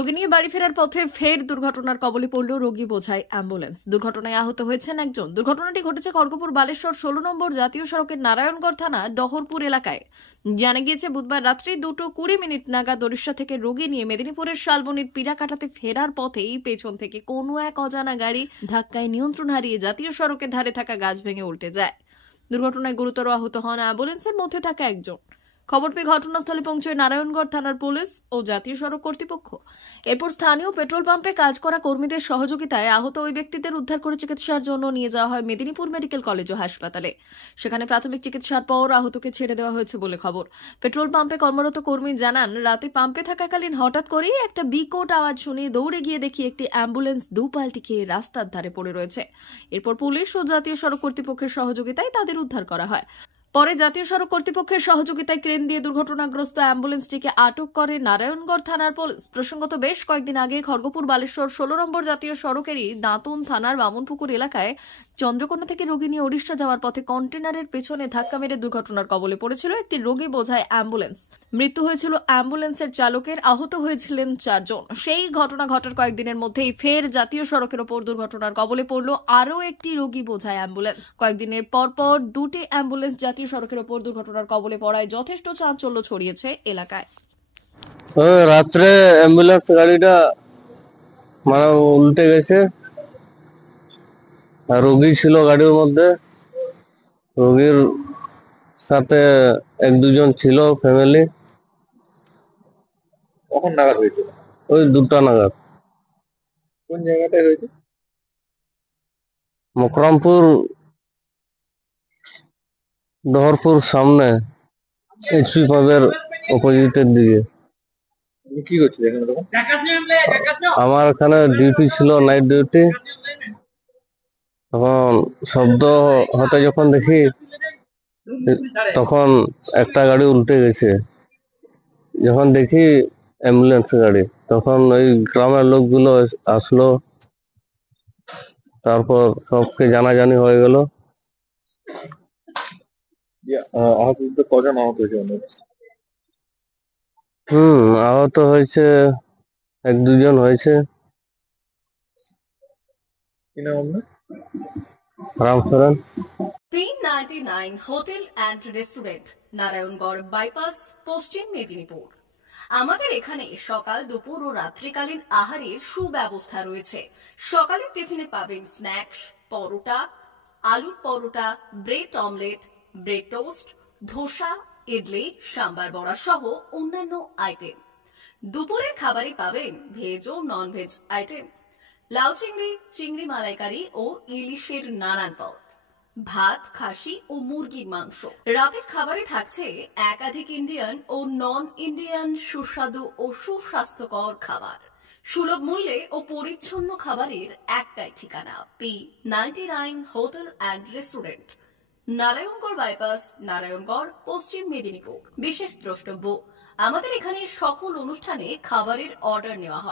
রোগী নিয়ে বাড়ি ফেরার পথে ফের দুর্ঘটনার কবলে পড়ল রোগী বোঝাই অ্যাম্বুলেন্স। দুর্ঘটনায় আহত হয়েছেন একজন। দুর্ঘটনাটি ঘটেছে খড়গপুর বালেশ্বর 16 নম্বর জাতীয় সড়কের নারায়ণগড় থানা ডহরপুর এলাকায়। জানা গিয়েছে বুধবার রাত্রি 2:20 নাগাদ ওড়িশা থেকে রোগী নিয়ে মেদিনীপুরের শালবনির পিড়াকাটাতে ফেরার পথেই পেছন থেকে কোনো এক অজানা গাড়ি ধাক্কায় নিয়ন্ত্রণ হারিয়ে জাতীয় সড়কের ধারে থাকা গাছ ভেঙে উল্টে যায়। দুর্ঘটনায় গুরুতর আহত হন অ্যাম্বুলেন্সের মধ্যে থাকা একজন। খবর পেয়ে ঘটনাস্থলে পৌঁছয় নারায়ণগড় থানার পুলিশ ও জাতীয় সড়ক কর্তৃপক্ষ। এরপর স্থানীয় পেট্রোল পাম্পে কাজ করা কর্মীদের সহযোগিতায় আহত ওই ব্যক্তিদের উদ্ধার করে চিকিৎসার জন্য নিয়ে যাওয়া হয় মেদিনীপুর মেডিকেল কলেজ ও হাসপাতালে। সেখানে প্রাথমিক চিকিৎসার পর আহতকে ছেড়ে দেওয়া হয়েছে বলে খবর। পেট্রোল পাম্পে কর্মরত কর্মী জানান, রাতে পাম্পে থাকাকালীন হঠাৎ করেই একটা বিকট আওয়াজ শুনে দৌড়ে গিয়ে দেখি একটি অ্যাম্বুলেন্স দুপাল্টি খেয়ে রাস্তার ধারে পড়ে রয়েছে। এরপর পুলিশ ও জাতীয় সড়ক কর্তৃপক্ষের সহযোগিতায় তাদের উদ্ধার করা হয়। পরে জাতীয় সড়ক কর্তৃপক্ষের সহযোগিতায় ক্রেন দিয়ে দুর্ঘটনাগ্রস্ত অ্যাম্বুলেন্সটিকে আটক করে নারায়ণগড় থানার পুলিশ। প্রসঙ্গত, বেশ কয়েকদিন আগে খড়গপুর বালেশ্বর 16 নম্বর জাতীয় সড়কেরই দাঁতন থানার বামনপুকুর এলাকায় চন্দ্রকোনা থেকে রোগী নিয়ে ওড়িশা যাওয়ার পথে কন্টেনারের পেছনে ধাক্কা মেরে দুর্ঘটনার কবলে পড়েছিল একটি রোগী বোঝাই অ্যাম্বুলেন্স। মৃত্যু হয়েছিল অ্যাম্বুলেন্সের চালকের, আহত হয়েছিলেন 4 জন। সেই ঘটনা ঘটার কয়েকদিনের মধ্যেই ফের জাতীয় সড়কের ওপর দুর্ঘটনার কবলে পড়ল আরও একটি রোগী বোঝাই অ্যাম্বুলেন্স। কয়েকদিনের পর দুটি অ্যাম্বুলেন্স জাতীয় সড়কের ওপর দুর্ঘটনার কবলে পড়ায় যথেষ্ট চাঞ্চল্য ছড়িয়েছে এলাকায়। রাত্রে অ্যাম্বুলেন্স গাড়িটা উল্টে গেছে, রোগী ছিল গাড়ির মধ্যে। রোগীর সাথে 1-2 জন ছিল ফ্যামিলি। কখন নাগাদ হয়েছিল? ওই 2টা নাগাদ। কোন জায়গাটায় হয়েছে? মকরমপুর ডহরপুর সামনে, এইচপি পাম্পের অপোজিটের দিকে। তুমি কি করছিলে এখানে তখন? আমার এখানে ডিউটি ছিল, নাইট ডিউটি। তখন শব্দ হতে যখন দেখি, তখন একটা গাড়ি উল্টে গেছে। যখন দেখি অ্যাম্বুলেন্স গাড়ি, তখন ওই গ্রামের লোকগুলো আসলো। তারপর সবকে জানাজানি হয়ে গেল। আহত কজন আহত হয়েছে? আহত হয়েছে 1-2 জন হয়েছে। কি নাম আপনার? Ram Charan. 399 hotel and restaurant, Narayangarh bypass, পশ্চিম মেদিনীপুর। আমাদের এখানে সকাল, দুপুর ও রাত্রিকালীন আহারের সুব্যবস্থা রয়েছে। সকালের টিফিনে পাবেন স্ন্যাক্স, পরোটা, আলুর paratha, bread omelette, bread toast, dosa, idli, sambar vada সহ অন্যান্য আইটেম। দুপুরের খাবারে পাবেন ভেজ ও নন ভেজ আইটেম, লাউ চিংড়ি, চিংড়ি মালাইকারি ও ইলিশের নানান পদ, ভাত, খাসি ও মুরগির মাংস। রাতের খাবারে থাকছে একাধিক ইন্ডিয়ান ও নন ইন্ডিয়ান সুস্বাদু ও সুস্বাস্থ্যকর খাবার। সুলভ মূল্যে ও পরিচ্ছন্ন খাবারের একটাই ঠিকানা, P99 hotel and restaurant, Narayangarh bypass, Narayangarh, পশ্চিম মেদিনীপুর। বিশেষ দ্রষ্টব্য, আমাদের এখানে সকল অনুষ্ঠানে খাবারের অর্ডার নেওয়া হয়।